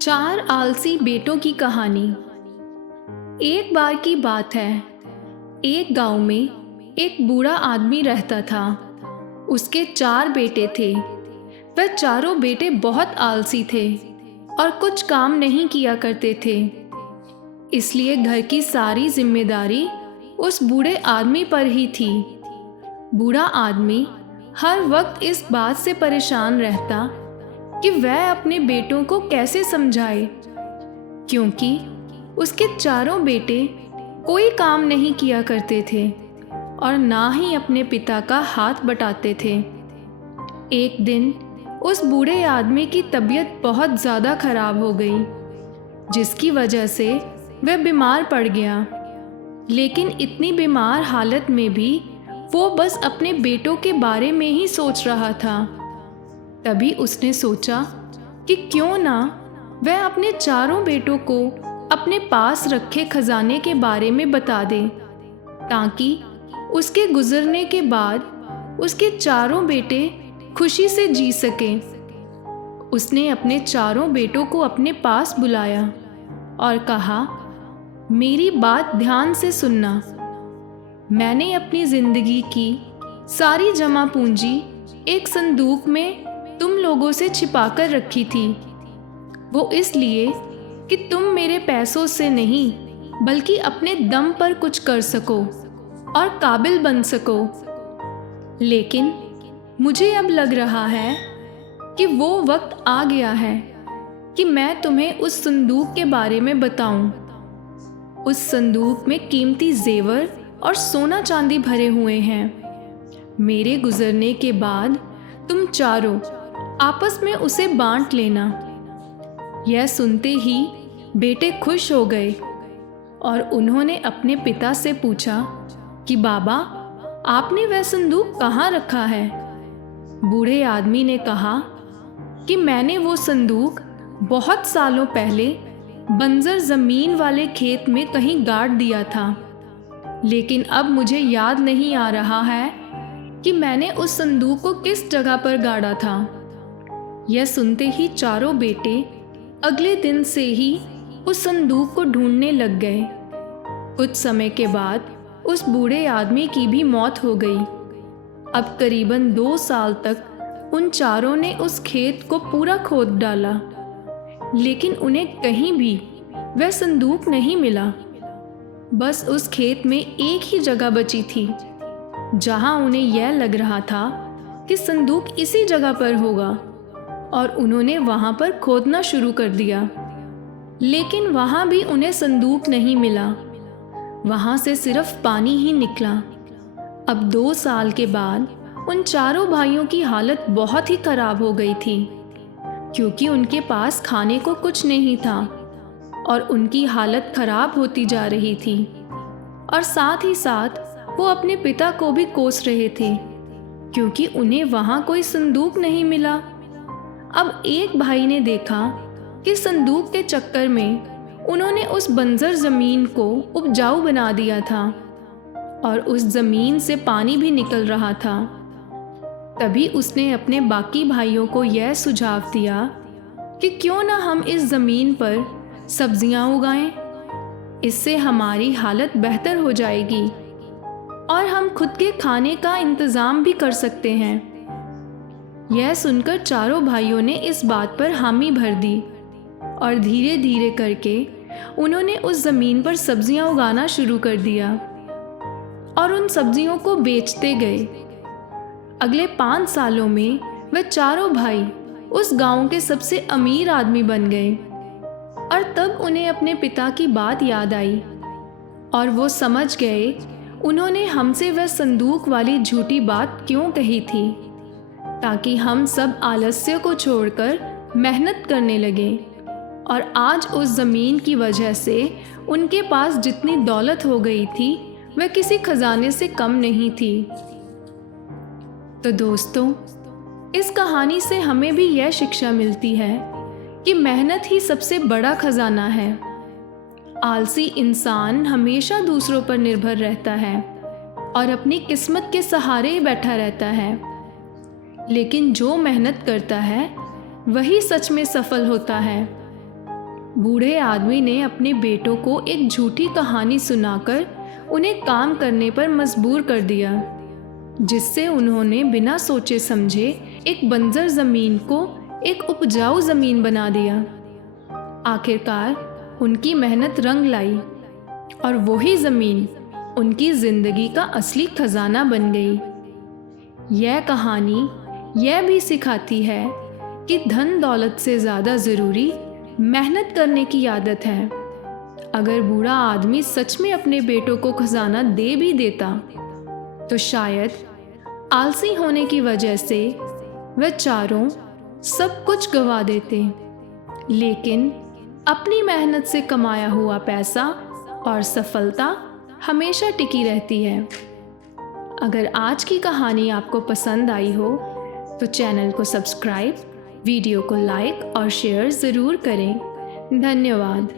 चार आलसी बेटों की कहानी। एक बार की बात है, एक गांव में एक बूढ़ा आदमी रहता था। उसके चार बेटे थे। वह चारों बेटे बहुत आलसी थे और कुछ काम नहीं किया करते थे। इसलिए घर की सारी जिम्मेदारी उस बूढ़े आदमी पर ही थी। बूढ़ा आदमी हर वक्त इस बात से परेशान रहता कि वह अपने बेटों को कैसे समझाए, क्योंकि उसके चारों बेटे कोई काम नहीं किया करते थे और ना ही अपने पिता का हाथ बटाते थे। एक दिन उस बूढ़े आदमी की तबीयत बहुत ज़्यादा खराब हो गई, जिसकी वजह से वह बीमार पड़ गया। लेकिन इतनी बीमार हालत में भी वो बस अपने बेटों के बारे में ही सोच रहा था। तभी उसने सोचा कि क्यों ना वह अपने चारों बेटों को अपने पास रखे खजाने के बारे में बता दे, ताकि उसके गुजरने के बाद उसके चारों बेटे खुशी से जी सकें। उसने अपने चारों बेटों को अपने पास बुलाया और कहा, मेरी बात ध्यान से सुनना। मैंने अपनी जिंदगी की सारी जमा पूंजी एक संदूक में तुम लोगों से छिपाकर रखी थी। वो इसलिए कि तुम मेरे पैसों से नहीं बल्कि अपने दम पर कुछ कर सको और काबिल बन सको। लेकिन मुझे अब लग रहा है कि वो वक्त आ गया है कि मैं तुम्हें उस संदूक के बारे में बताऊं। उस संदूक में कीमती जेवर और सोना चांदी भरे हुए हैं। मेरे गुजरने के बाद तुम चारों आपस में उसे बांट लेना। यह सुनते ही बेटे खुश हो गए और उन्होंने अपने पिता से पूछा कि बाबा, आपने वह संदूक कहाँ रखा है? बूढ़े आदमी ने कहा कि मैंने वो संदूक बहुत सालों पहले बंजर ज़मीन वाले खेत में कहीं गाड़ दिया था, लेकिन अब मुझे याद नहीं आ रहा है कि मैंने उस संदूक को किस जगह पर गाड़ा था। यह सुनते ही चारों बेटे अगले दिन से ही उस संदूक को ढूंढने लग गए। कुछ समय के बाद उस बूढ़े आदमी की भी मौत हो गई। अब करीबन 2 साल तक उन चारों ने उस खेत को पूरा खोद डाला, लेकिन उन्हें कहीं भी वह संदूक नहीं मिला। बस उस खेत में एक ही जगह बची थी जहां उन्हें यह लग रहा था कि संदूक इसी जगह पर होगा, और उन्होंने वहां पर खोदना शुरू कर दिया। लेकिन वहां भी उन्हें संदूक नहीं मिला। वहां से सिर्फ पानी ही निकला। अब 2 साल के बाद उन चारों भाइयों की हालत बहुत ही खराब हो गई थी, क्योंकि उनके पास खाने को कुछ नहीं था और उनकी हालत खराब होती जा रही थी। और साथ ही साथ वो अपने पिता को भी कोस रहे थे, क्योंकि उन्हें वहां कोई संदूक नहीं मिला। अब एक भाई ने देखा कि संदूक के चक्कर में उन्होंने उस बंजर ज़मीन को उपजाऊ बना दिया था और उस ज़मीन से पानी भी निकल रहा था। तभी उसने अपने बाकी भाइयों को यह सुझाव दिया कि क्यों ना हम इस ज़मीन पर सब्जियां उगाएं। इससे हमारी हालत बेहतर हो जाएगी और हम खुद के खाने का इंतज़ाम भी कर सकते हैं। यह सुनकर चारों भाइयों ने इस बात पर हामी भर दी और धीरे धीरे करके उन्होंने उस ज़मीन पर सब्जियां उगाना शुरू कर दिया और उन सब्जियों को बेचते गए। अगले 5 सालों में वे चारों भाई उस गांव के सबसे अमीर आदमी बन गए। और तब उन्हें अपने पिता की बात याद आई और वो समझ गए उन्होंने हमसे वह संदूक वाली झूठी बात क्यों कही थी, ताकि हम सब आलस्य को छोड़कर मेहनत करने लगे। और आज उस ज़मीन की वजह से उनके पास जितनी दौलत हो गई थी वह किसी खजाने से कम नहीं थी। तो दोस्तों, इस कहानी से हमें भी यह शिक्षा मिलती है कि मेहनत ही सबसे बड़ा खजाना है। आलसी इंसान हमेशा दूसरों पर निर्भर रहता है और अपनी किस्मत के सहारे बैठा रहता है, लेकिन जो मेहनत करता है वही सच में सफल होता है। बूढ़े आदमी ने अपने बेटों को एक झूठी कहानी सुनाकर उन्हें काम करने पर मजबूर कर दिया, जिससे उन्होंने बिना सोचे समझे एक बंजर ज़मीन को एक उपजाऊ ज़मीन बना दिया। आखिरकार उनकी मेहनत रंग लाई और वही ज़मीन उनकी ज़िंदगी का असली खजाना बन गई। यह कहानी यह भी सिखाती है कि धन दौलत से ज़्यादा ज़रूरी मेहनत करने की आदत है। अगर बूढ़ा आदमी सच में अपने बेटों को खजाना दे भी देता तो शायद आलसी होने की वजह से वह चारों सब कुछ गंवा देते, लेकिन अपनी मेहनत से कमाया हुआ पैसा और सफलता हमेशा टिकी रहती है। अगर आज की कहानी आपको पसंद आई हो तो चैनल को सब्सक्राइब, वीडियो को लाइक और शेयर ज़रूर करें। धन्यवाद।